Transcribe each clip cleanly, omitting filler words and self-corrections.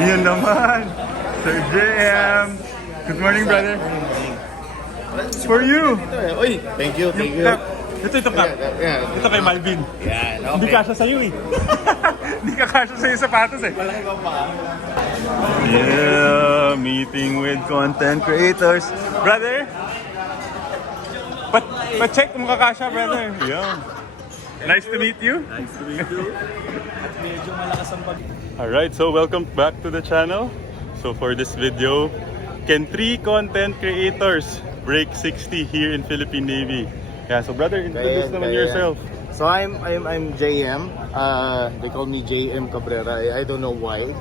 Yan naman. Sir JM. Good morning, brother. For you. Uy, thank you. Ito cup. Yeah. Ito kay Malvin. Yan, okay. Hindi kasya sa'yo eh. Hindi ka kasya sa'yo sapatos eh. Malaki ka pa. Yeah, meeting with content creators. Brother, pa-check kung kakasya, brother. Yeah. Nice to meet you. Nice to meet you. At medyo malakas ang pag... Alright, so welcome back to the channel. So for this video, can 3 content creators break 60 here in Philippine Navy? Yeah, so brother, introduce naman yourself. So I'm JM. They call me JM Cabrera. I don't know why.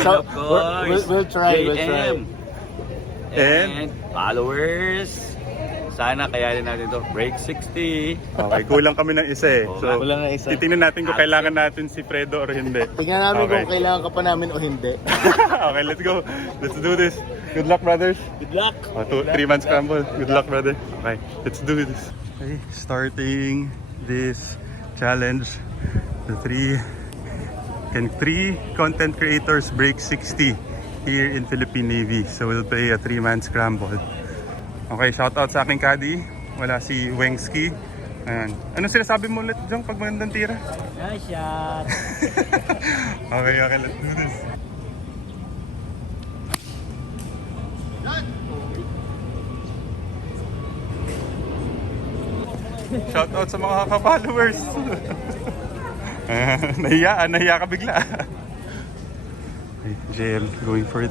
So we'll try. And followers. Sana kayanin natin to. Break 60. okay, kulang kami ng isa eh. So, Kulang ng isa. titingnan natin kung kailangan natin si Fredo or hindi. Tingnan namin Okay. kung kailangan ka pa namin o hindi. Okay, let's go. Let's do this. Good luck, brothers. Good luck. 3 months scramble. Good luck, brother. Okay, let's do this. Okay, starting this challenge. Can 3 content creators break 60 here in Philippine Navy? So we'll play a 3-man scramble. Okay, shout out sa aking caddy. Wala si Wengski. Ayan. Anong sinasabi mo ulit dyan pag magandang tira? Nice shot. Okay, let's do this. Shout out sa mga ka-followers. Nahiya ka bigla. Okay, JM going for it.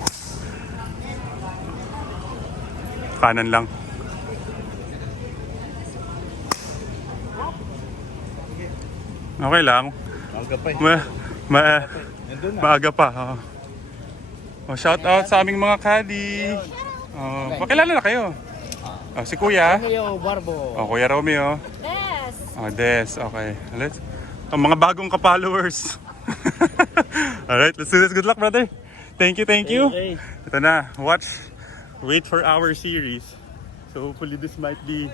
Kanan lang. Okay lang. Maaga pa eh. Maaga pa. Oh, shout out sa aming mga caddy. Pakilala na kayo. Si Kuya. Romeo Barbo. Kuya Romeo. Des. Okay. Mga bagong ka-followers. Alright, let's do this. Good luck, brother. Thank you. Okay. Ito na. Wait for our series. So hopefully this might be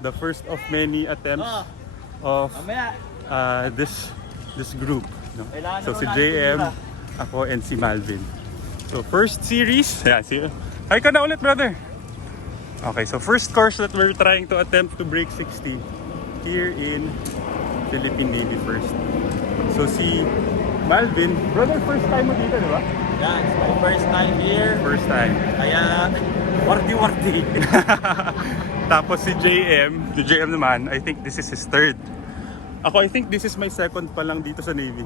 the first of many attempts of Mamaya. this group. No? Kailangan So naman si natin JM, ako, and si Malvin. So first series. Yeah, see. Hi ka na ulit, brother. Okay, so first course that we're trying to attempt to break 60 here in Philippine Navy first. So si Malvin, brother, first time mo dito, di ba? Yeah, it's my first time here. First time. Kaya, warti-warti. Tapos si JM naman, I think this is his third. I think this is my second pa lang dito sa Navy.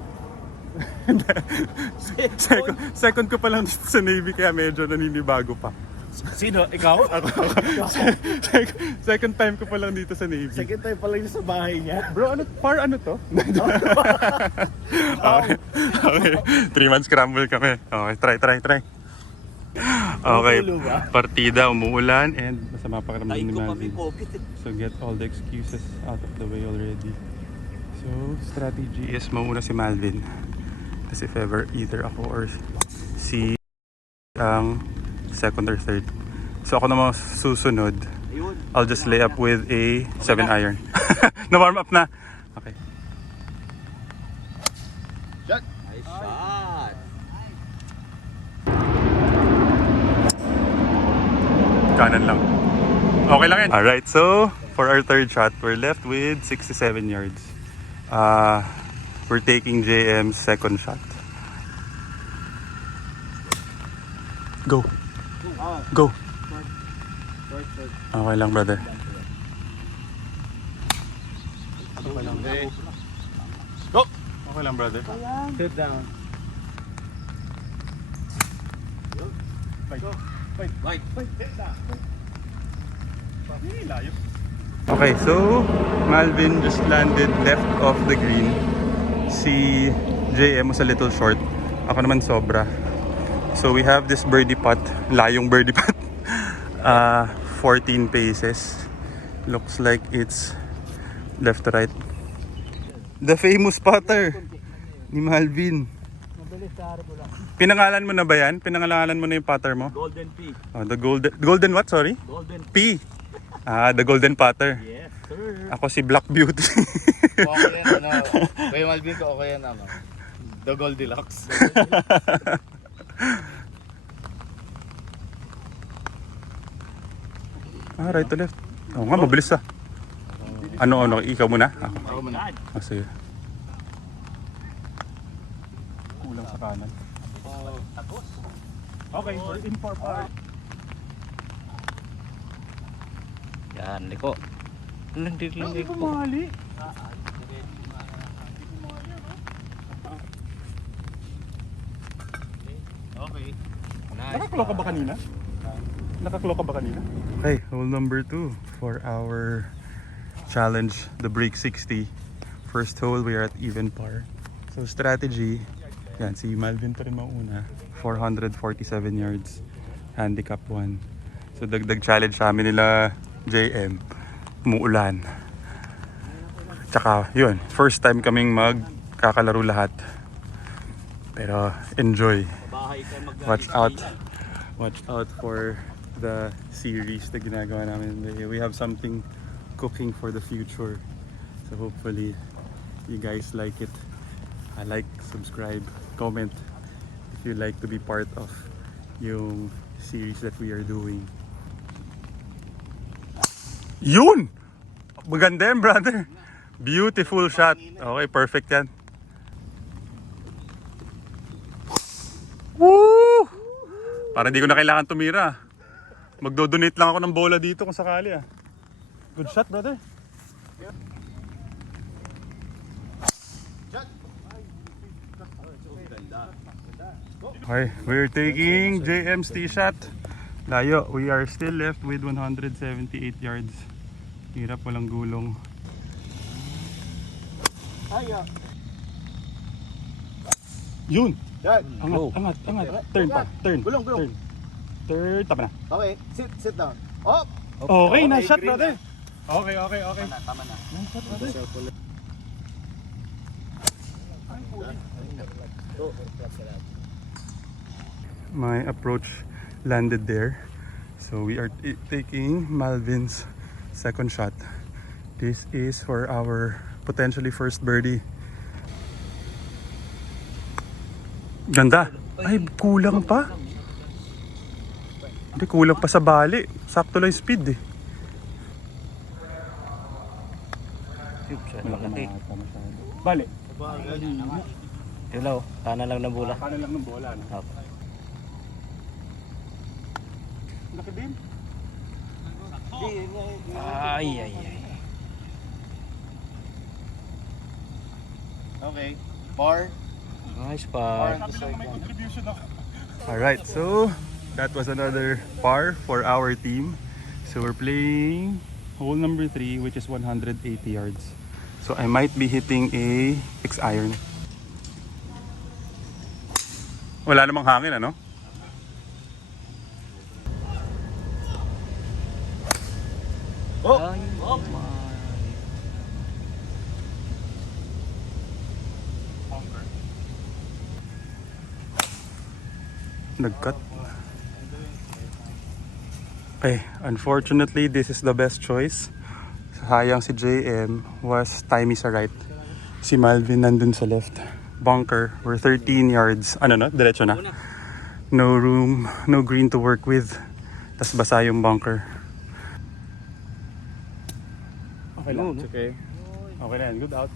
second ko pa lang dito sa Navy, kaya medyo naninibago pa. Sino? Ikaw? Second time ko pa lang dito sa Navy. Second time pa lang sa bahay niya. Bro, ano to? Okay. 3 months scramble kami. Okay, try. Okay, partida, umuulan and masama pa karamdam ni Malvin. So get all the excuses out of the way already. So strategy is mauna si Malvin. Kasi if ever either ako or si ang second or third. So ako naman susunod. I'll just lay up with a 7 iron. Na-warm up na. Okay. Nice shot. Kanan lang. Okay lang yan. Alright, so for our third shot, we're left with 67 yards. We're taking JM's second shot. Go. Okay lang, brother. Go. Okay lang, brother. Sit down. Wait. Okay, so Malvin just landed left of the green. Si JM was a little short. Ako naman sobra. So we have this birdie putt. Layong birdie putt. 14 paces. Looks like it's left to right. The famous putter ni Malvin. Pinangalan mo na ba yan? Pinangalan mo na yung putter mo? Golden P. The golden what? Sorry? Golden P. The golden putter. Yes, sir. Ako si Black Beauty. Okay yan, Kuya Malvin ko, okay yan, The Goldilocks. Right to left. Oo nga, mabilis ah. Ano, ikaw muna? Ako. Ako muna. Sige. Kulang sa kanan. Okay, we're in for par. Yan, liko. Hindi lang Hindi liko. bumali. Okay. Nakaklock ka ba kanina? Nakaklock ka ba kanina? Okay, hole number 2 for our challenge, the break 60. First hole, we are at even par. So strategy, yan, si Malvin pa rin mauna. 447 yards, handicap 1. So dagdag challenge sa amin nila JM, umuulan. Tsaka yun, first time kaming magkakalaro lahat. Pero enjoy. Watch out for the series na ginagawa namin. We have something cooking for the future. So hopefully you guys like it. Like, subscribe, comment if you like to be part of yung series that we are doing. Yun! Maganda yan, brother. Beautiful shot. Okay, perfect yan. Woo! Para hindi ko na kailangan tumira. Magdo-donate lang ako ng bola dito kung sakali ah. Good shot, brother. Okay, we're taking JM's tee shot. Layo, we are still left with 178 yards. Hirap, walang gulong. Yun! Yan. Angat. Turn pa, turn. Gulong. Turn. Turn, tapa na. Okay, sit down. Up! Okay, nice shot, green brother. Okay. Tama na. Nice shot, brother. My approach landed there. So we are taking Malvin's second shot. This is for our potentially first birdie. Ganda. Ay, kulang pa. Hindi, kulang pa sa bali. Sakto lang yung speed eh. Bali. Hello, kanan lang ng bola. Kanan lang ng bola. No? Opo. Laki din. Ay. Okay. Par. Nice pa. Alright, so that was another par for our team. So we're playing hole number 3, which is 180 yards. So I might be hitting a 6 iron. Wala namang hangin, ano? Oh! Nag-cut. Okay, unfortunately, this is the best choice. Sayang si JM was timey sa right. Si Malvin nandun sa left. Bunker, we're 13 yards. Ano na? Diretso na. No room, no green to work with. Tas basa yung bunker. Okay lang. It's okay. Okay na yan. Good out.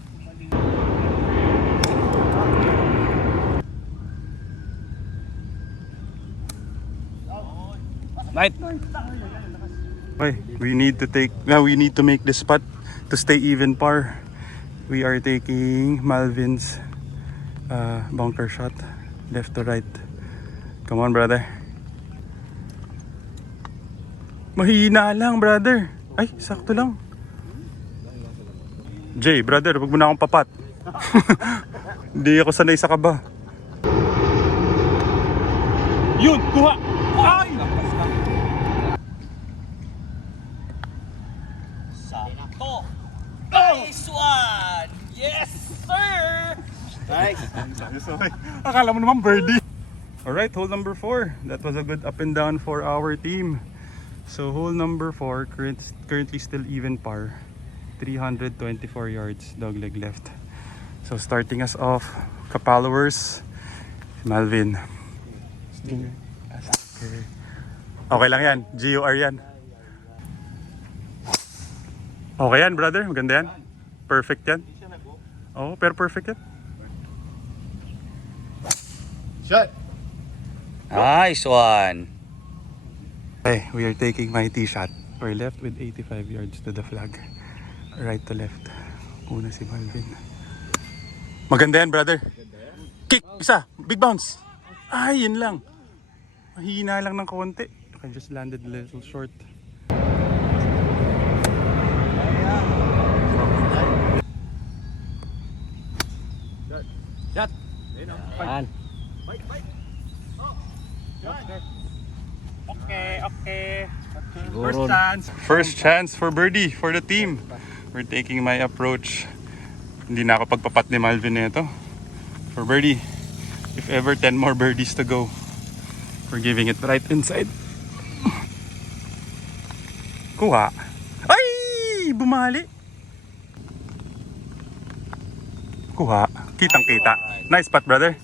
Night. Okay, we need to make this putt to stay even par. We are taking Malvin's bunker shot, left to right. Come on, brother. Mahina lang, brother. Ay, sakto lang. Jay, brother, wag mo na akong papat. Hindi ako sanay sa kaba. Yun, kuha. Ay! Nice one! Yes, sir! Nice. Okay. Akala mo naman birdie. Alright, hole number 4. That was a good up and down for our team. So hole number 4, currently still even par. 324 yards, dogleg left. So starting us off, ka-followers. Malvin. Okay lang yan. GUR yan. Okay yan, brother. Maganda yan. Perfect yan. Oo, pero perfect yan. Shot! Nice one. Okay, we are taking my tee shot. We're left with 85 yards to the flag. Right to left. Una si Malvin. Maganda yan, brother. Kick! Isa! Big bounce! Ay, yun lang. Mahina lang ng konti. I just landed a little short. Shot. Yan. Okay. Siguro. First chance for birdie for the team. We're taking my approach. Hindi na ako pagpapat ni Malvin nito. For birdie. If ever 10 more birdies to go. We're giving it right inside. Kuha. Ay! Bumali. Kuha. Kitang-kita. Nice spot, brother.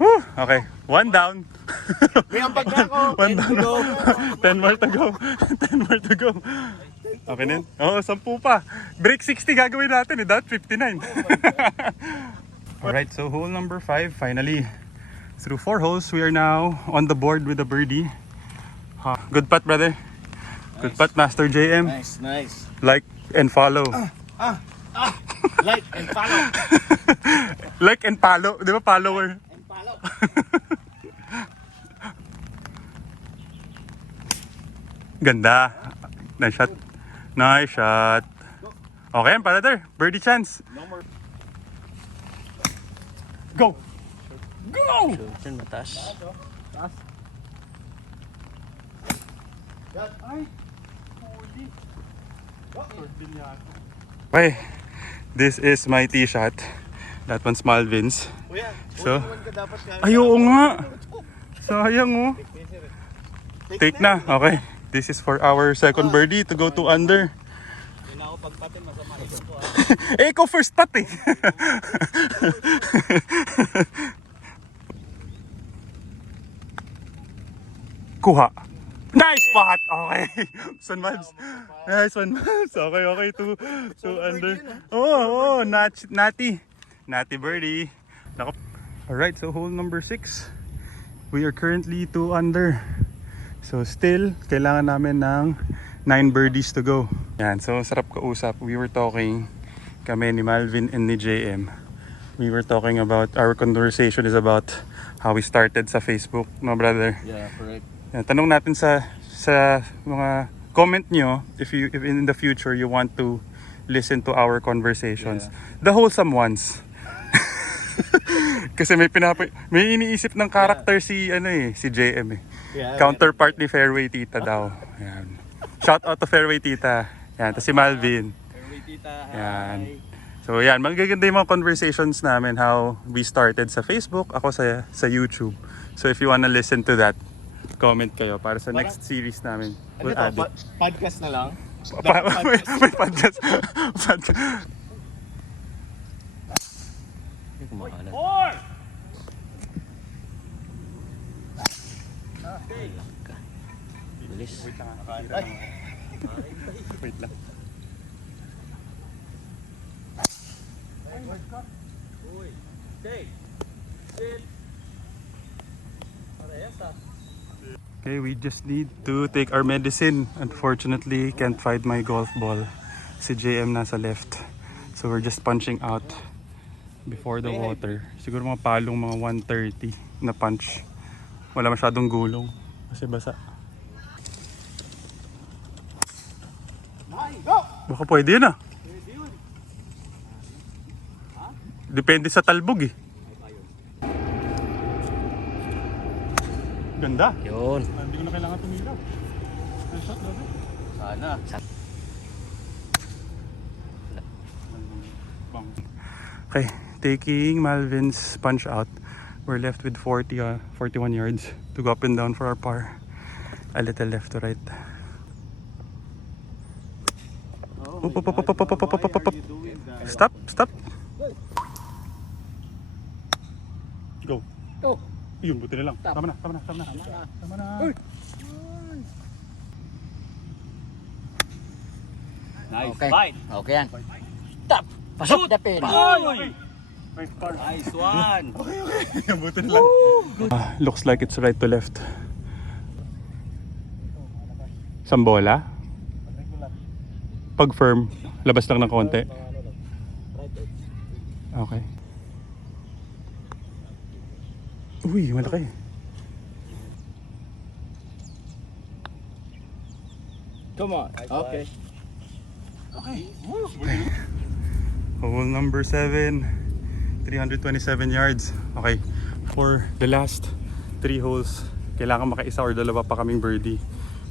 Woo! Okay. One down. May ambag na ako! 1 down. 10 more to go. 10 more to go. Okay na yun? Oo, 10 pa. Break 60 gagawin natin eh. That 59. Alright, so hole number 5 finally. Through 4 holes, we are now on the board with a birdie. Good putt, brother. Good putt, Master JM. Nice. Like and follow. Like and follow. Like and follow. Di ba follower? And follow. Ganda. Nice shot. Nice shot. Okay, brother. Birdie chance. No more. Go! Go! Turn mataas. Okay, this is my tee shot. That one's Malvin's. Kuya, So, ka dapat kaya. ay oo nga. Sayang oh. Take na. Okay. This is for our second birdie to go 2 under. Hindi na ako pagpatin, masama ito ko. Eh, ikaw first putt eh. Kuha. Nice spot! Okay. San Malves. Nice one, Malves. Okay. Two under. Oh, Natty. Natty birdie. Alright, so hole number 6. We are currently 2 under. So still, kailangan namin ng 9 birdies to go. Yan, so sarap kausap. We were talking, kami ni Malvin and ni JM. We were talking about, our conversation is about how we started sa Facebook, no brother? Yeah, correct. Yan, tanong natin sa mga comment nyo if in the future you want to listen to our conversations. The wholesome ones. Kasi may iniisip ng character si JM eh. Yeah, Counterpart ni Fairway Tita daw. Yan. Shout out to Fairway Tita. Yan, tapos si Malvin. Fairway tita, hi. Yan. So yan, magaganda yung mga conversations namin how we started sa Facebook, ako sa YouTube. So if you wanna listen to that, comment kayo para sa next series namin. We'll add it. Podcast na lang? May podcast. Bilis. Wait lang. Okay, we just need to take our medicine. Unfortunately, can't find my golf ball. Si JM nasa left. So we're just punching out before the water. Siguro mga palong mga 130 na punch. Wala masyadong gulong kasi basa. Baka pwede yun ah. Depende sa talbog eh. Ganda. Yun. Hindi ko na kailangan tumilaw. Shot na rin. Sana. Okay, taking Malvin's punch out. We're left with 41 yards to go up and down for our par. A little left to right. Up. Stop. Go. Go. Yun, buti na lang. Tama na. Nice Okay. fight. Okay yan. Stop. Pasok the pin. Nice one. Buti na lang. Looks like it's right to left. Sambola? Pag firm, labas lang ng konti. Okay. Uy, malaki. Come on. Okay. Hole number 7, 327 yards. Okay, for the last 3 holes, kailangan makaisa or dalawa pa kaming birdie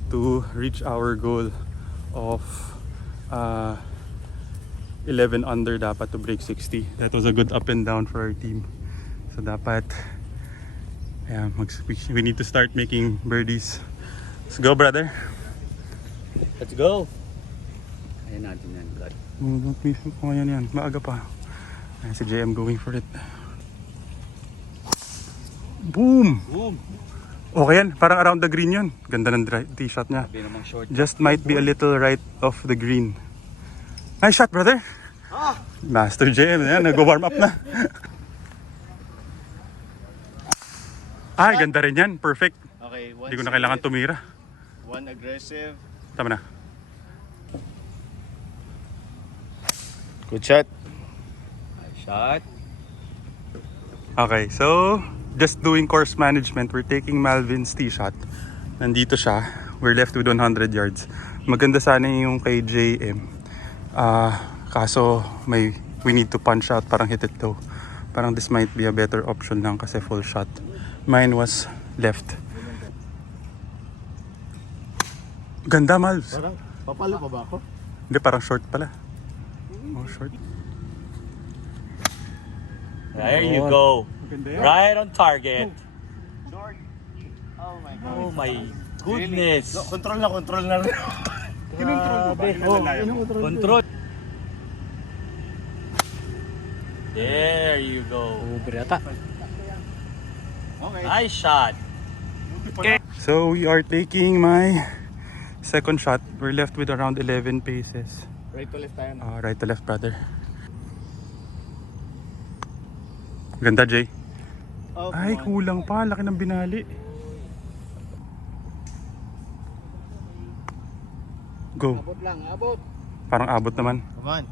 to reach our goal of 11 under dapat to break 60. That was a good up and down for our team. So dapat, yeah, we need to start making birdies. Let's go, brother. Let's go. Ayan natin yan, blood. Don't miss ko ngayon yan. Maaga pa. Ayan si JM going for it. Boom! Boom. Okay yan. Parang around the green yun. Ganda ng tee shot niya. Sabi namang short. Just might be a little right off the green. Nice shot, brother! Master JM. Yan, nag-warm up na. Ay, ganda rin yan. Perfect. Okay, Hindi ko na kailangan tumira. One aggressive. Tama na. Good shot. Nice shot. Okay, so just doing course management. We're taking Malvin's tee shot. Nandito siya. We're left with 100 yards. Maganda sana yung kay JM. Kaso we need to punch out, parang hit it though. Parang this might be a better option lang kasi full shot. Mine was left. Ganda, Malvs. Parang papalo pa ba ako? Hindi, parang short pala. Oh, short. There you go. Maganda yan. Right on target. Short. Oh my God. Oh my goodness. No, control na rin. Kinontrol mo ba? Control. There you go. Uber yata. Okay. Nice shot. So we are taking my second shot. We're left with around 11 paces. Right to left tayo. Right to left, brother. Ganda, Jay. Oh, Ay, kulang pa. Laki ng binali. Go. Abot lang, abot. Parang abot naman. Come on.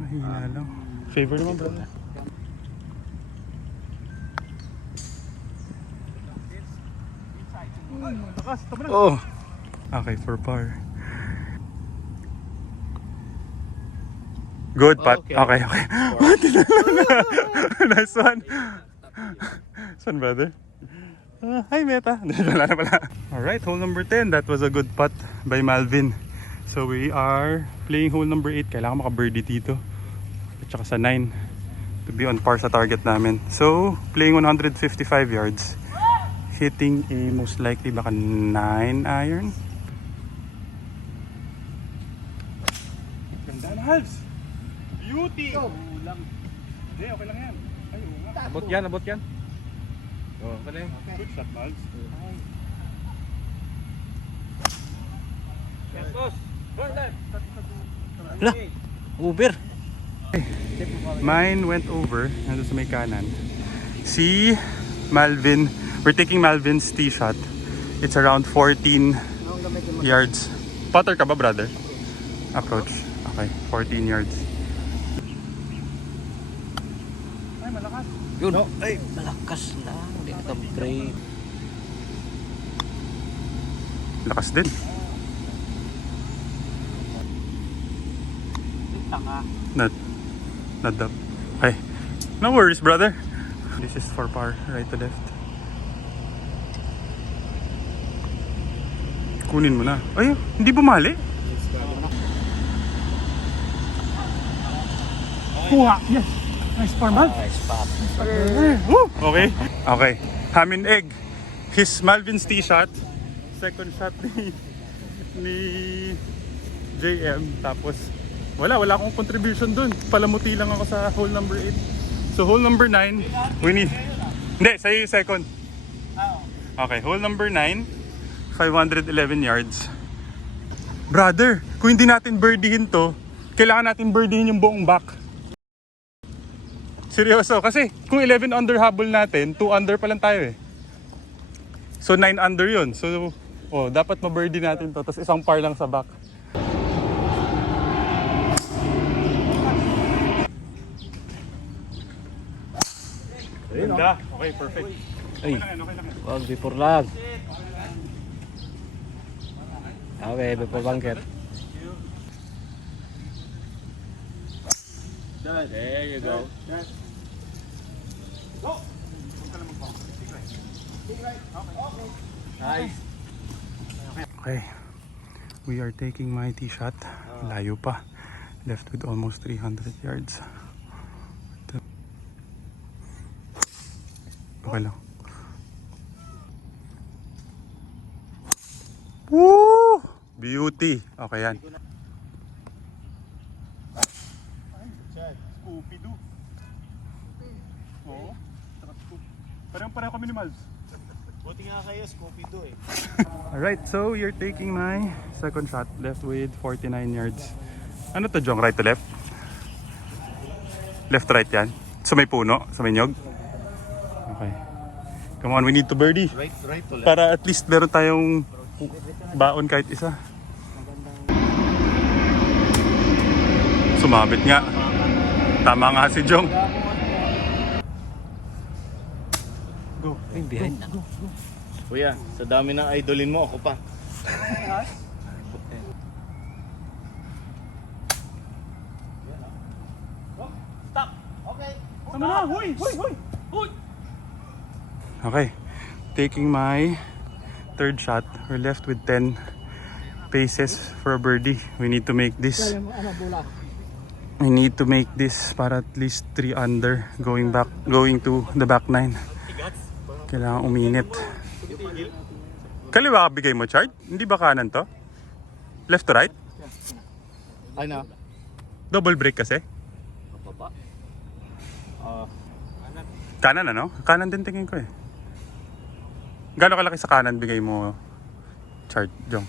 Mahina lang. Favor naman, brother. Oh. Okay, for par. Good putt. Okay. Okay. Nice one. Nice one, brother. Hi, Meta. Wala na pala. Alright, hole number 10. That was a good putt by Malvin. So we are playing hole number 8. Kailangan maka-birdie dito. At saka sa 9 to be on par sa target namin. So, playing 155 yards. Hitting a most likely baka 9 iron. Ganda na, Halves. Beauty! Kulang. Hindi, okay lang yan. Ay, oo nga. Abot yan, abot yan. Oh, galing. Good shot, Malves. Yes, boss. Hala, Uber. Mine went over, nandun sa may kanan. Si Malvin, we're taking Malvin's tee shot. It's around 14 yards. Putter ka ba, brother? Approach. Okay, 14 yards. Ay, malakas. Yun. Ay, malakas lang. Hindi ka break. Lakas din. Not up. Okay. No worries, brother. This is for par, right to left. Kunin mo na. Ay, hindi bumali. Kuha. Yes. Nice par, man. Nice spot. Woo! Okay. Okay. Ham and egg. His Malvin's tee shot. Second shot ni JM. Tapos wala akong contribution dun. Palamuti lang ako sa hole number 8. So hole number 9, we Hindi, sa'yo yung second. Okay, hole number 9. 511 yards. Brother, kung hindi natin birdiehin to, kailangan natin birdiehin yung buong back. Seryoso, kasi kung 11 under habol natin, 2 under pa lang tayo eh. So 9 under yun. So, dapat ma-birdie natin to. Tapos isang par lang sa back. Ganda. Okay, perfect. Ay, Okay lang yan. wag before lang. Okay, before bunker. There you go. Nice. Okay. We are taking my tee shot. Layo pa. Left with almost 300 yards. Okay lang. Woo! Beauty. Okay yan. Scooby-Doo. Oo. Parang kami ni Malz. Buti nga kayo, Scooby-Doo eh. Alright, so you're taking my second shot. Left with 49 yards. Ano to, Jong? Right to left? Left to right yan? Sa may puno? Sa may nyog? Okay. Come on, we need to birdie. Right to left. Para at least meron tayong baon kahit isa. Sumabit nga. Tama nga si Jong. Go. Ay, behind na. Kuya, sa dami ng idolin mo, ako pa. Tama na! Huy! Okay. Taking my third shot. We're left with 10 paces for a birdie. We need to make this. We need to make this para at least 3 under going to the back 9. Kailangan uminit. Kaliwa ka bigay mo, Chart? Hindi ba kanan to? Left to right? Ano? Double break kasi? Kanan ano? Kanan din tingin ko eh. Gano'ng kalaki sa kanan bigay mo, Chart, Jong?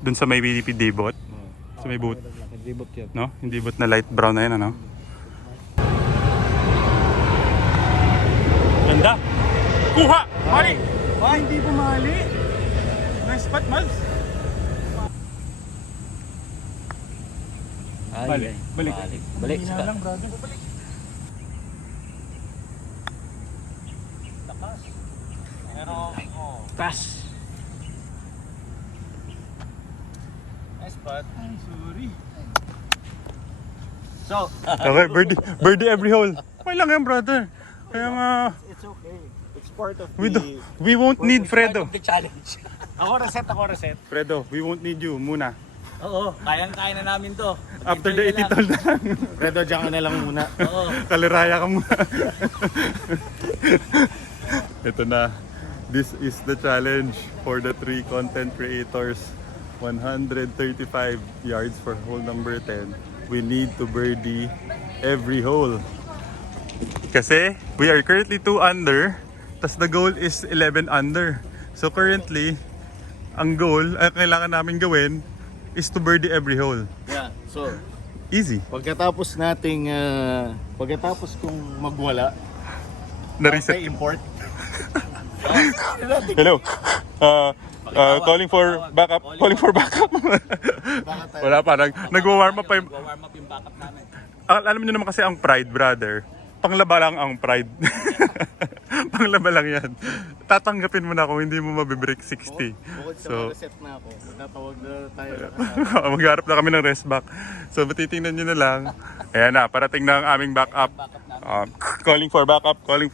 Dun sa may BDP D-bot? Sa may boot? Dibot yan. No? Hindi boot na light brown na yan, ano? Ganda! Kuha! Mali! Ay, hindi pumali! Nice spot, Malz! Ay, Balik. ay. Balik. Balik. Hindi na lang, brother. Tas. Nice spot. Ay, sorry. So, Okay, birdie every hole. Okay lang yan, brother. Kaya nga, it's okay. It's part of we won't need Fredo. The challenge. Ako reset. Fredo, we won't need you muna. Oo, kayang-kaya na namin to. After the 80 tol na lang. Fredo, dyan ka na lang muna. Oo. Kaliraya ka muna. Ito na. This is the challenge for the 3 content creators. 135 yards for hole number 10. We need to birdie every hole. Kasi we are currently 2 under. Tas the goal is 11 under. So currently, ang goal, ang kailangan namin gawin is to birdie every hole. Yeah, so Easy. pagkatapos kong magwala, Na-reset. import. Hello. Calling for backup. Calling for backup. Wala pa. Nag-warm up pa yung... Warm up yung backup namin. Alam niyo naman kasi ang pride, brother. Panglaba lang ang pride. Panglaba lang yan. Tatanggapin mo na kung hindi mo mabibreak 60. Bukod sa So, reset na ako, natawag na tayo. magharap na kami ng rest back. So, titingnan nyo na lang. Ayan na, parating na ang aming backup. Calling for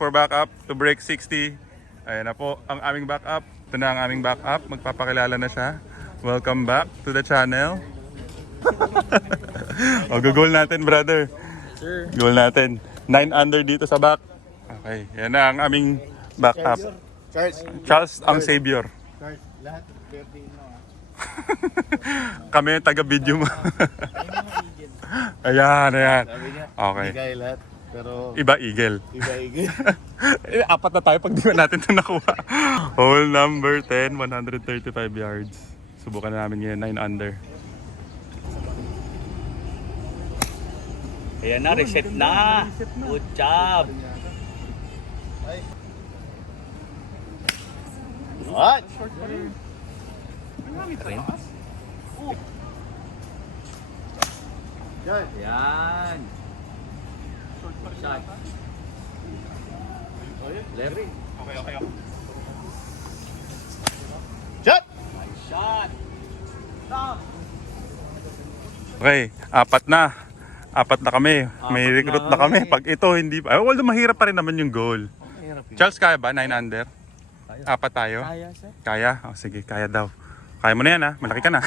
backup to break 60. Ayan na po ang aming backup. Ito na ang aming backup. Magpapakilala na siya. Welcome back to the channel. O, goal natin, brother. Sir. Goal natin. 9 under dito sa back. Okay, yan na ang aming backup. Charles ang savior. Charles, lahat birthday mo. Kami yung taga-video mo. Ayan. Sabi niya, Okay. bigay lahat. Pero Iba eagle. iba-iba. Apat na tayo pag di ba natin ito nakuha. Hole number 10, 135 yards. Subukan na namin ngayon, 9 under. Ayan na, reset na. Good job. What? Yan. Shot. Larry. Okay. Shot! Shot. Stop. Okay, apat na. Apat na kami. May Apat recruit na na kami. kami. Pag ito, hindi pa. Although mahirap pa rin naman yung goal. Charles, kaya ba? 9 under? Apat tayo? Kaya, sir. Kaya? O sige, kaya daw. Kaya mo na yan ha, malaki ka na.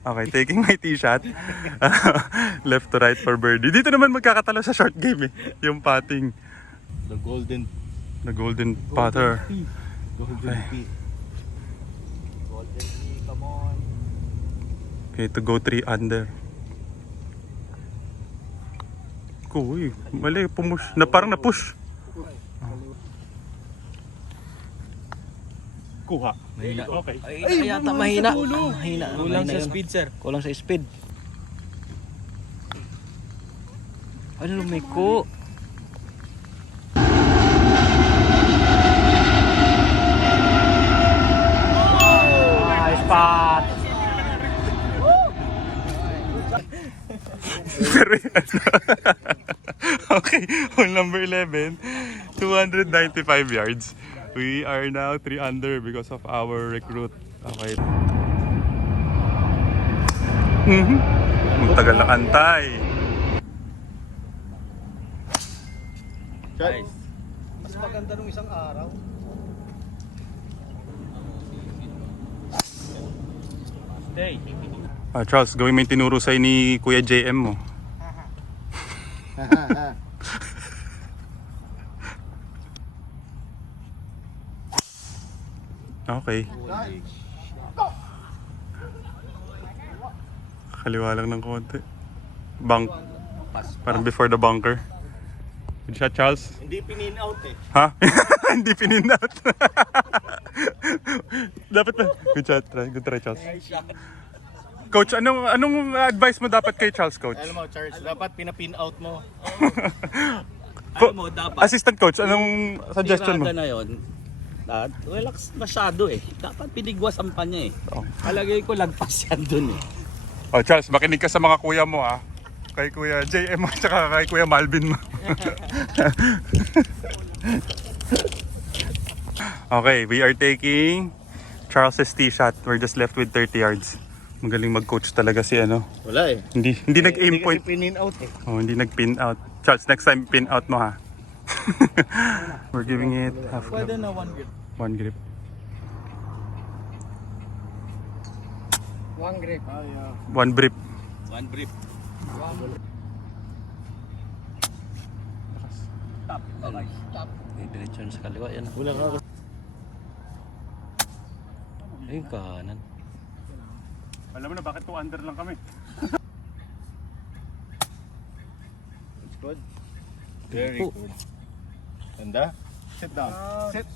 Okay, taking my tee shot. Left to right for birdie. Dito naman magkakatalo sa short game eh. Yung putting. The golden The golden putter. golden pea. Golden key, come on. Okay, to go 3 under. Uy, mali, pumush. Parang na-push. Kuha. Mahina. Okay. Ay, yata mahina. Mahina. Kulang Mahina sa yun. speed, sir. Kulang sa speed. Ano lumiko? Nice spot. Pero okay, hole number 11, 295 yards. We are now 3 under because of our recruit. Okay. Ang tagal na kantay. Shot! Nice. Mas maganda nung isang araw. Stay. Charles, gawin mo yung tinuro sa'yo ni Kuya JM mo. Okay. Kaliwa lang ng konti. Bank. Parang before the bunker. Good shot, Charles. Hindi pinin out eh. Ha? Hindi pininat. Dapat na. Good shot. Good try, Charles. Coach, anong advice mo dapat kay Charles, coach? Alam mo, Charles, dapat pinapin out mo. Alam mo, dapat. Assistant coach, anong suggestion mo? Tirada na yun. Relax masyado eh. Dapat pinigwasan pa niya eh. Oh. Alagay ko lagpas yan dun eh. Oh, Charles, makinig ka sa mga kuya mo ha. Kay Kuya JM at saka kay Kuya Malvin mo. Okay, we are taking Charles' tee shot. We're just left with 30 yards. Magaling mag-coach talaga si ano. Wala eh. Hindi nag-aim Hindi point. kasi pinin out eh. Oh, hindi nag-pin out. Charles, next time pin out mo ha. We're giving it half Pwede grip. na one grip. One grip. One grip. One grip. One grip. Stop. Okay. Stop. Diretso na sa kaliwa yan. Wala ka. Ayun kanan. Alam mo na bakit 2 under lang kami? It's good. Very Oh. good. Ganda. Sit down. Sit.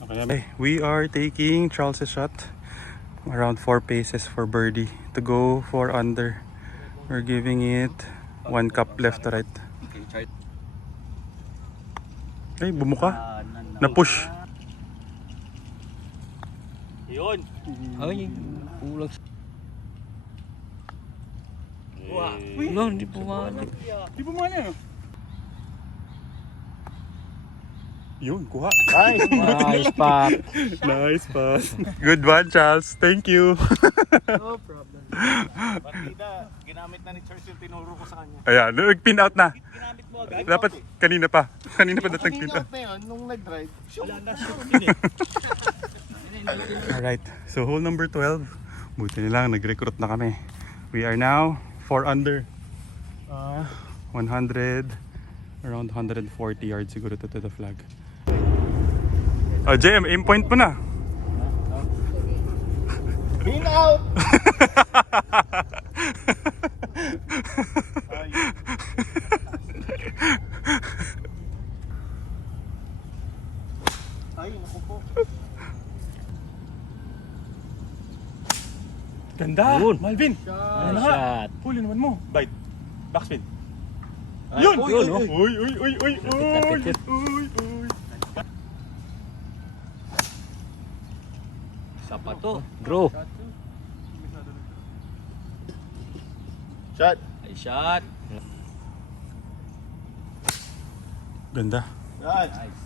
Okay, we are taking Charles' shot. Around 4 paces for birdie to go 4 under. We're giving it 1 cup left to right. Okay, try. Ay, bumuka. Na-push. Yun. Ay, kulang sa... Wah. No, hindi pumali. Di bumali. Yun, kuha. Nice. Nice spot. Nice pass. Good one, Charles. Thank you. No problem. Partida, ginamit na ni Charles yung tinuro ko sa kanya. Ayan, nag-pin out na. Ginamit mo agad. Dapat kanina pa. Kanina pa dapat Pin nag-pin out out. na yun, nung nag-drive. Wala na shoot yun eh. Alright, so hole number 12. Buti nilang, nag-recruit na kami. We are now 4 under. 100, around 140 yards siguro to the flag. JM, aim point mo na. Pin out! Ay, naku po. Ganda! Yun. Malvin! Ano nga? Shot. Huli naman mo. Bite. Backspin. Ay, Yun! yun, oh. Uy, uy, uy, uy, uy, Lapit, lapit. uy, uy. Isa pa to. Draw. Shot. Ay, shot. Ganda. Shot. Nice.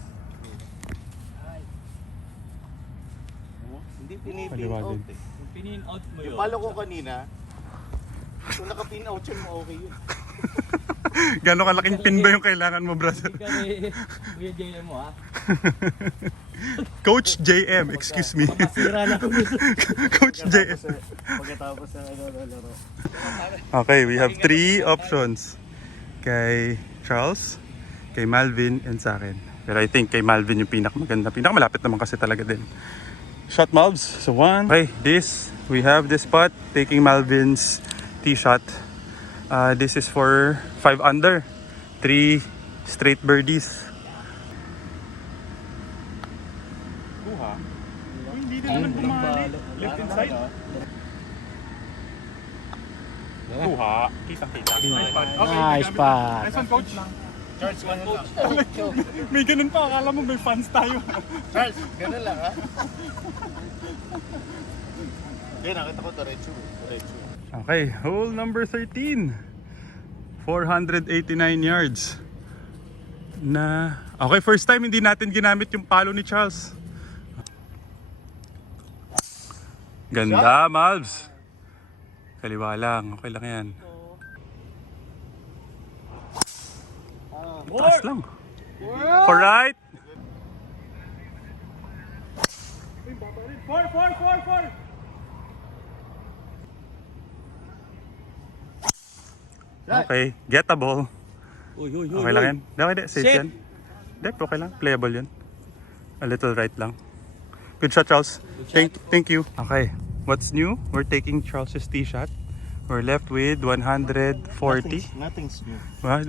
Hindi pinipin Paliwanag. out eh. Kung pinin out mo yun. Palo ko kanina. Kung naka-pin out yun mo, okay yun. Gano'ng kalaking pin ba yung kailangan mo, brother? Hindi kami Kuya JM mo ha. Coach JM, excuse me. Masira na kung gusto. Coach JM. Pagkatapos sa laro. Okay, we have 3 options. Kay Charles, kay Malvin, and sa akin. Pero I think kay Malvin yung pinakamaganda. Pinakamalapit naman kasi talaga din. Shot Malvs. So 1. Okay, we have this spot. Taking Malvin's tee shot. This is for 5 under. 3 straight birdies. Kuha. Hindi din naman bumali. Left inside. Kuha. Kita-kita. Nice spot. Nice one, coach. Charles, ganun lang. May ganun pa. Akala mo may fans tayo. Charles, ganun lang ha. Hindi, nakita ko diretso. Okay, hole number 13. 489 yards. Okay, first time hindi natin ginamit yung palo ni Charles. Ganda, Malvs. Kaliwa lang. Okay lang yan. Taas lang. For right. 4. Okay, gettable. Uy, uy, uy. Okay lang yan. Okay, safe Safe. yan. Okay lang. Playable yan. A little right lang. Good shot, Charles. Thank you. Okay, what's new? We're taking Charles's tee shot. We're left with 140. Nothing's new.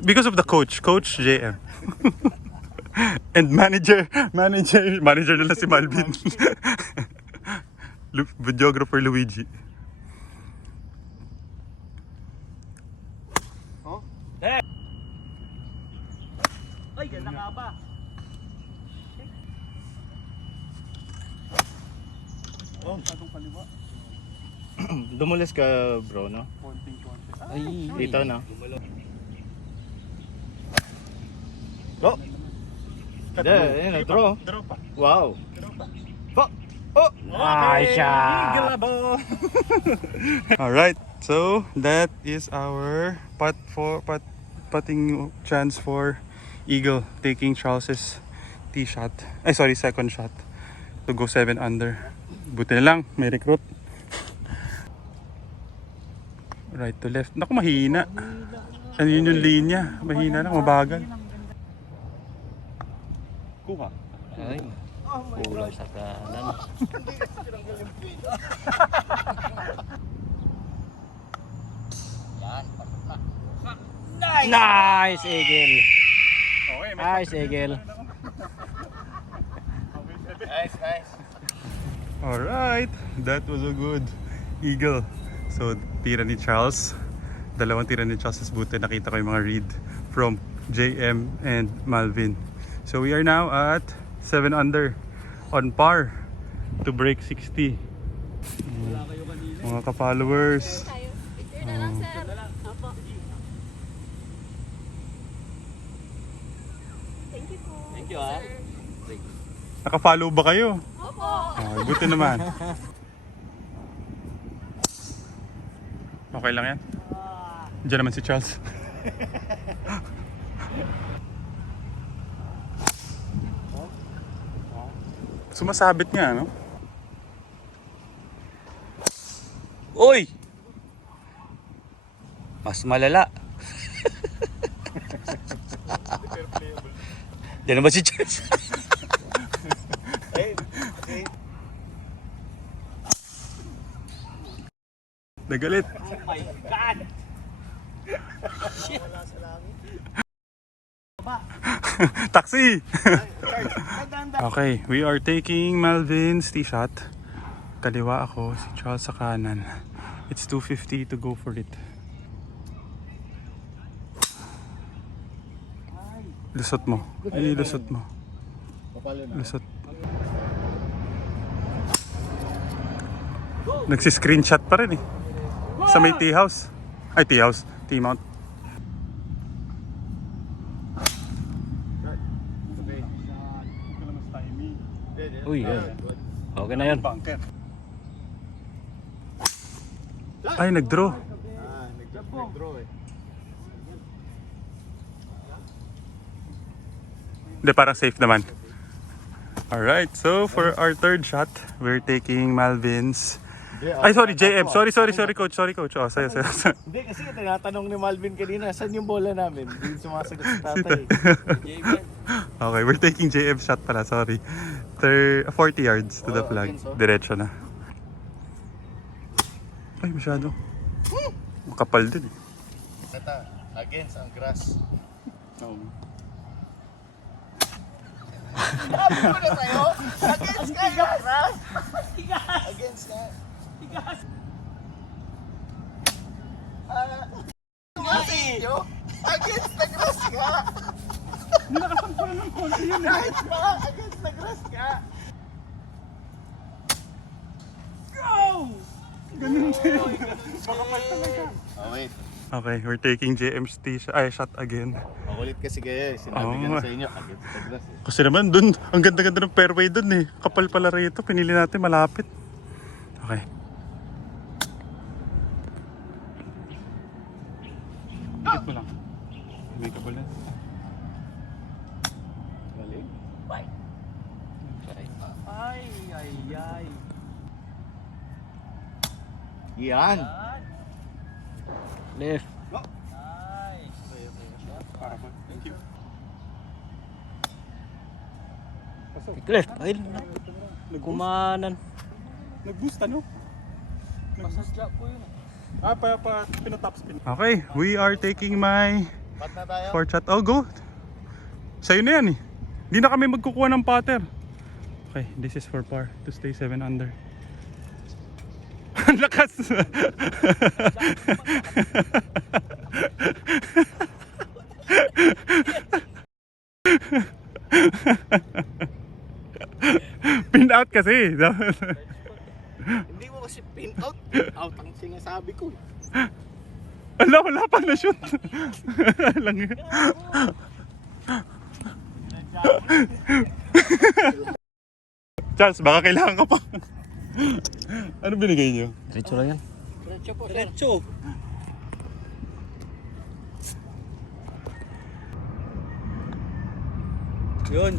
Because of the coach JM. And manager nila si Malvin. Videographer Luigi. Ay, ganda nga ba? Dumulas ka bro, no? Ay, Dito, no? Go! Hindi, yun, draw. Draw pa. Wow! Fuck! Oh! Nice shot. Alright, so that is our putting chance for Eagle taking Charles's tee shot. Second shot to go 7 under. Buti na lang, may recruit. Right to left. Naku, mahina. Ano yun yung linya? Mahina lang, mabagal. Kuha. Ay, kulang sa kanan. Nice, Eagle. Okay, Nice, Eagle. Nice. alright, that was a good Eagle. So, tira ni Charles. Dalawang tira ni Charles. Buti nakita ko yung mga read from JM and Malvin. So, we are now at 7 under on par to break 60. Mga ka-followers. Picture na lang, sir. Opo. Thank you po. Thank you, ah. Sir. Naka-follow ba kayo? Opo. Okay, buti naman. Okay lang yan. Diyan naman si Charles. Sumasabit nga, no? Uy! Mas malala. Diyan naman si Charles. Nagalit. Oh my God! Taxi! Okay, we are taking Malvin's tee shot. Kaliwa ako, si Charles sa kanan. It's 250 to go for it. Lusot mo. Ay, lusot mo. Lusot. Nagsi-screenshot pa rin eh. Sa may tea house. Ay, tea house. Tea mount. Uy, yun. Okay na yan. Ay, nag-draw. Nag-draw eh. Hindi, parang safe naman. Alright, so for our third shot, we're taking Malvin's. Ay, sorry, JM. Sorry, coach. Sorry, coach. Oh, sayo. Hindi, kasi tinatanong ni Malvin kanina, saan yung bola namin? Hindi sumasagot sa tatay. Okay, we're taking JM shot pala, sorry. 40 yards to the flag. Diretso na. Ay, masyado. Makapal din eh. Tata, against ang grass. Sabi ko na sa'yo, against ka yung grass. Against ka. Against the grass ka. Hindi nakasampulan ng konti yun eh. Against the grass ka. Ganun din. Oh, wait. Okay, we're taking JM's shot again. Makulit kasi kayo eh. Sinabi ko na sa inyo, against the grass eh. Kasi naman dun, ang ganda-ganda ng fairway dun eh. Kapal pala rito, pinili natin malapit. Okay. Hit mo lang. May kapal na. Galing. Ay. Yan. Left. Thank you. Left. Ay, kumanan. Nag-boost ano? Pasasla ko yun. Pinatop spin. Okay, we are taking my Pat na tayo. fourth shot. Oh, go. Sa'yo na yan eh. Hindi na kami magkukuha ng putter. Okay, this is for par to stay 7 under. Ang lakas! Pin out kasi. Hindi mo kasi pin out. Pin out ang sinasabi ko. Wala pa na shoot. Lang yun. Charles, baka kailangan ka pa. Ano binigay niyo? Diretso lang yan. Diretso. Yun.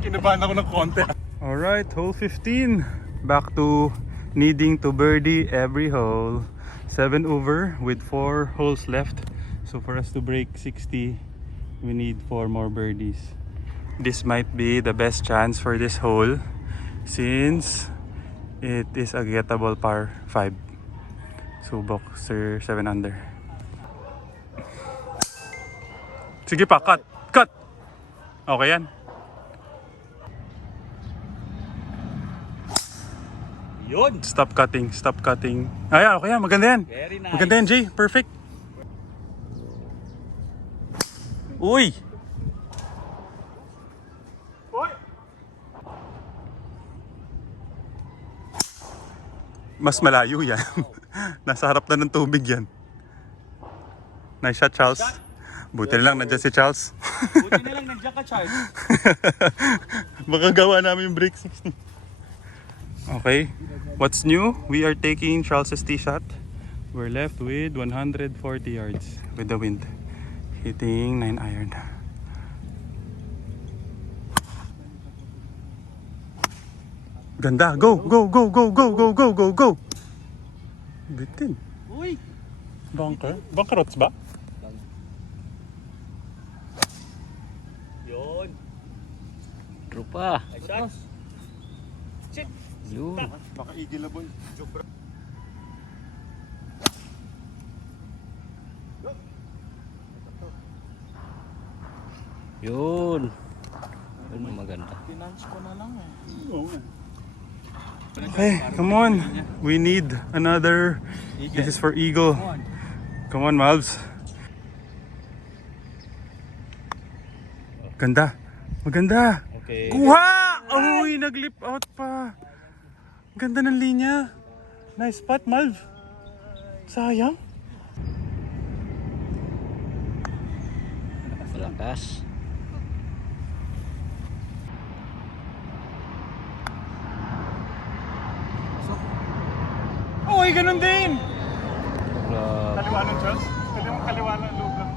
Kinabahan ako ng konti. Alright, hole 15. Back to needing to birdie every hole. 7 over with 4 holes left. So for us to break 60, we need 4 more birdies. This might be the best chance for this hole since it is a gettable par 5. So boxer 7 under. Sige pa, cut! Cut! Okay yan. Yun. Stop cutting, stop cutting. Ayan, okay yan, maganda yan. Very nice. Maganda yan, Jay. Perfect. Uy! Mas malayo yan. Nasa harap na ng tubig yan. Nice shot, Charles. Buti na lang nandiyan si Charles. Buti na lang nandiyan ka, Charles. Baka gawa namin yung break 60. Okay, what's new? We are taking Charles's tee shot. We're left with 140 yards with the wind. Hitting 9 iron. Ganda. Go, go, go, go, go, go, go, go, go. Bitin. Uy. Bunker? Bunkerots ba? Yun. Trupa. Shot. Yun. Baka igilabon. Yun. Ano maganda? Pinance ko na lang eh. Oo. Okay, come on. We need another. This is for Eagle. Come on, Malves. Ganda. Maganda. Okay. Kuha! Uy, nag-lip out pa. Ganda ng linya. Nice spot, Malv. Sayang. Malakas. Uy, ganun din. Grabe. Kaliwa ng Diyos. Kaliwa ng lugar.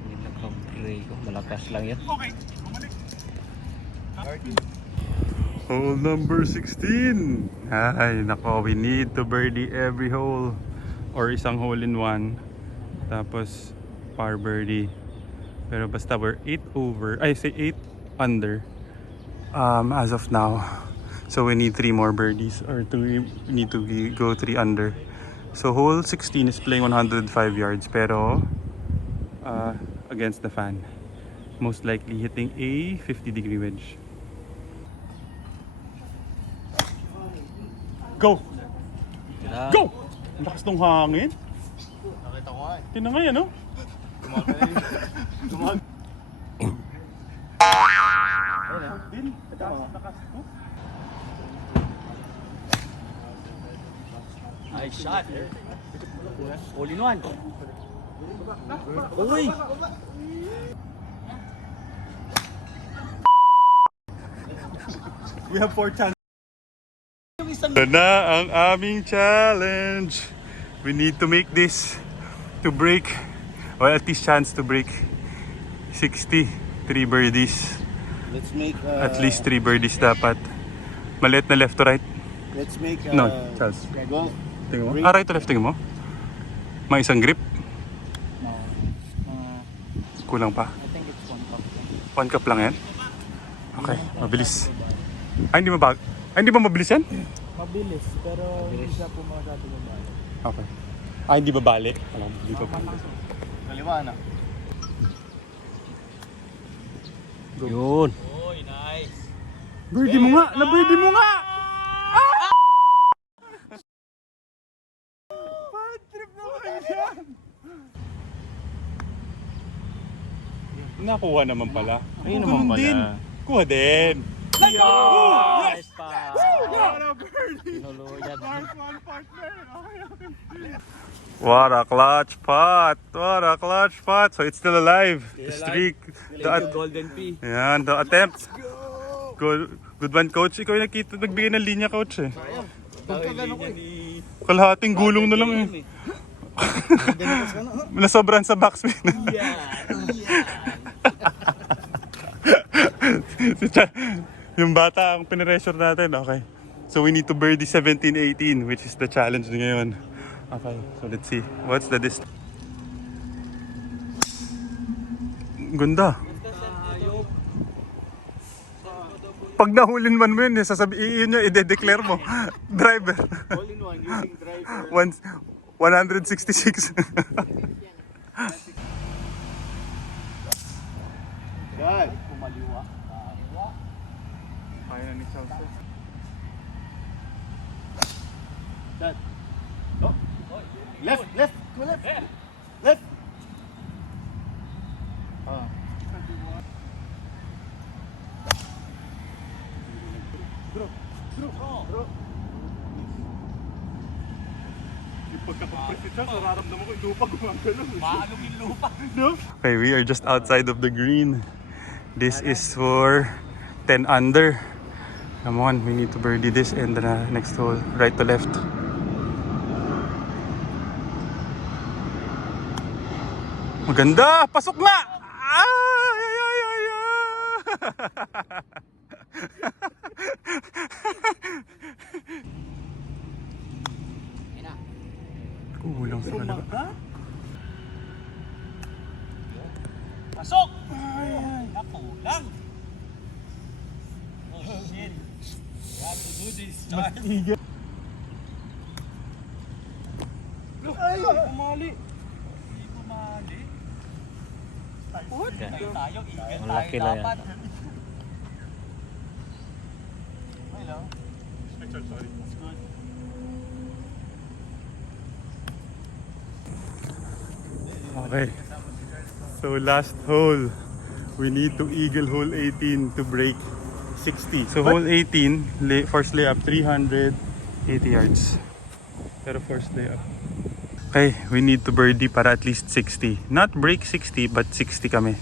Hindi nagka-break. Malakas lang yan. Okay, bumalik. Hole number 16. Ay, nako, we need to birdie every hole. Or isang hole in one. Tapos, par birdie. Pero basta we're 8 over. Ay, say 8 under. As of now. So we need 3 more birdies. Or we need to go 3 under. So hole 16 is playing 105 yards. Pero, against the fan. Most likely hitting a 50-degree wedge. Go! Go! Ang lakas ng hangin. Nakita ko nga eh. Tingnan nga yan, no? Din. Lakas. Nice shot. All in one. Uy! We have 4 chances. Ito na ang aming challenge. We need to make this to break, or at least chance to break 60. 3 birdies. Let's make At least 3 birdies dapat. Maliit na left to right. let's make No, Charles. go. Tingin mo? Right to left, tingin mo? May isang grip? Kulang pa. I think it's 1 cup. 1 cup lang yan? Okay, mabilis. Ay, hindi hindi ba mabilis yan? Mabilis, pero hindi siya po masyado mabalik. Okay. Ay, hindi ba balik? Alam, hindi ba balik? Kaliwa na. Yun. Uy, nice. Birdie mo nga! Na-birdie mo nga! Bad trip naman yan! Nakuha naman pala. Ayun naman pala. Din. Kuha din. Nice pa. What a clutch pot! What a clutch pot! So it's still alive. The streak. Thank you, Golden P. Yan, the attempt. Good one, coach. Ikaw yung nagbigay ng linya, coach eh. Kalahating gulong na lang eh. Nasobran sa backspin. Yung bata ang pinressure natin. Okay. So we need to birdie 17-18, which is the challenge ngayon. Okay, so let's see. What's the distance? Ganda. Pag nahulin man mo yun, sasabihin nyo, i-declare mo. Driver. All in one, using driver. 166. God. Kaya na ni Chelsea. Dad. Oh. Left, left, go left. Left. Ah. Bro. Yung pagkakapress ni Charles, nararamdaman ko yung lupa gumagalaw. Maalong yung lupa. No? Okay, we are just outside of the green. This is for 10 under. Come on, we need to birdie this and the next hole, right to left. Maganda! Pasok nga! Ay, ay, ay, ay, ay. Kulang sa kalawa. Pasok! Ay, nakulang. Oh shit. You have to do this, Charles. Ay, umali. Malaki na yan. Okay. So last hole. We need to eagle hole 18 to break 60. So hole 18, first layup 380 yards. Pero first layup. Okay, we need to birdie para at least 60. Not break 60, but 60 kami.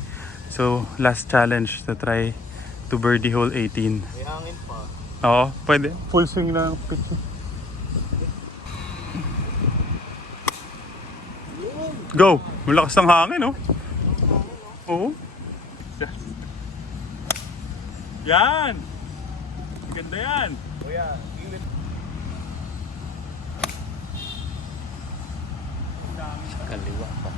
So last challenge to try to birdie hole 18. May hangin pa. Oo, pwede. Full swing lang ang pitch. Go! Malakas ng hangin, oh. Oo. Yan! Ganda yan! Kuya, Kaliwa pa.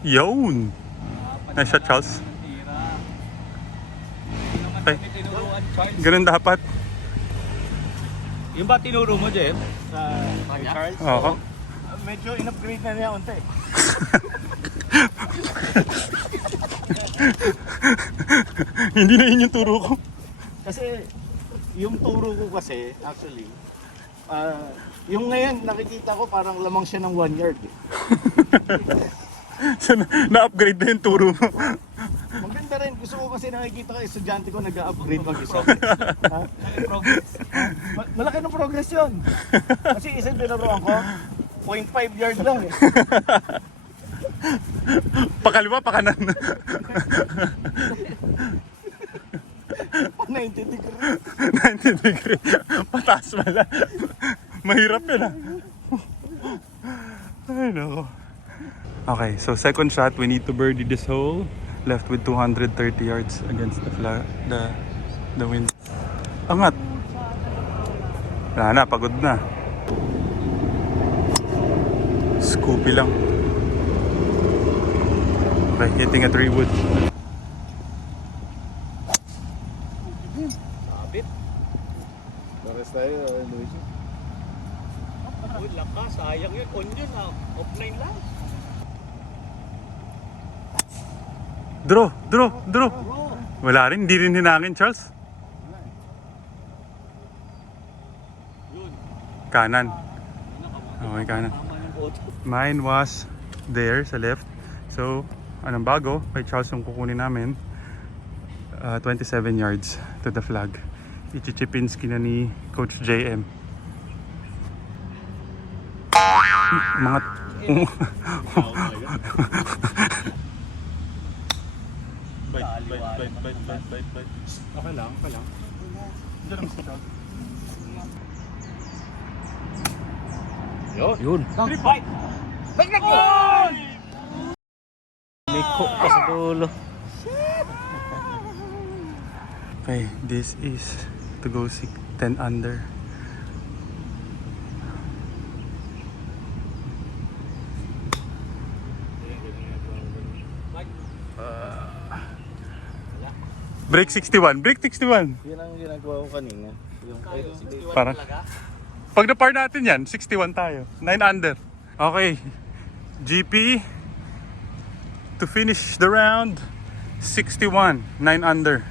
Yun! Nice shot, Charles. Okay. Ganun dapat. Yung ba tinuro mo, Jem? Charles? Oo. Medyo in-upgrade na niya unti. Hindi na yun yung turo ko. Kasi, yung turo ko kasi, actually, yung ngayon nakikita ko parang lamang siya ng 1 yard. So, na-upgrade na yung turo mo. Maganda rin. Gusto ko kasi nakikita ko estudyante ko nag-upgrade mag-isa. Ha? Malaki ng progress yun. Kasi isang binaroan ko, 0.5 yard lang eh. Pakaliwa, pakanan. 90 degree. 90 degree. Pataas pala. Mahirap yun ah. Ay nako. Okay, so second shot, we need to birdie this hole. Left with 230 yards against the wind. Angat. Wala na, pagod na. Scoopy lang. Okay, hitting a 3 wood. Pares tayo, Luigi. Uy, lakas. Sayang yun. On yun, offline lang. Draw. Wala rin, hindi rin hinangin, Charles. Kanan. Okay, kanan. Mine was there sa left. So, anong bago? Kay Charles yung kukunin namin. 27 yards to the flag. Ichichipinski na ni Coach JM. Mga... Bite. Okay lang. Diyan lang si Charles. Yun. Liko pa sa dulo. Okay, this is to go 10 under. Break 61. Yan ang ginagawa ko kanina. Yung Parang pag na-par natin yan, 61 tayo. 9 under. Okay. GP to finish the round 61, 9 under.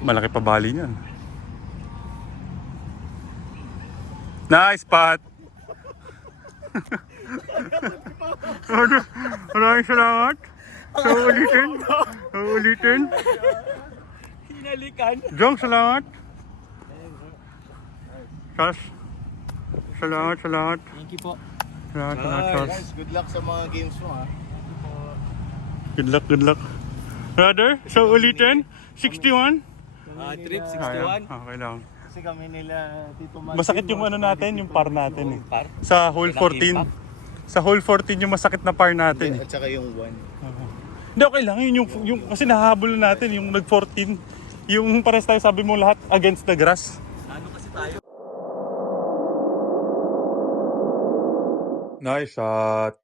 Malaki pa bali niyan. Nice spot. Maraming salamat. So ulitin. Hinalikan. Jong, salamat. Charles. Salamat. Thank you po. Salamat, Charles. Guys, good luck sa mga games mo ha. Good luck. Brother, so ulitin. 61. Trip Ayan, 61. okay lang. Kasi kami nila Tito Martin. Masakit yung ano natin, yung par natin eh. Par? Sa hole 14. Sa hole 14 yung masakit na par natin eh. At saka yung 1. Hindi, okay lang. Yung kasi nahabol natin yung nag-14. Yung pares tayo sabi mo lahat against the grass. Ano kasi tayo? Nice shot.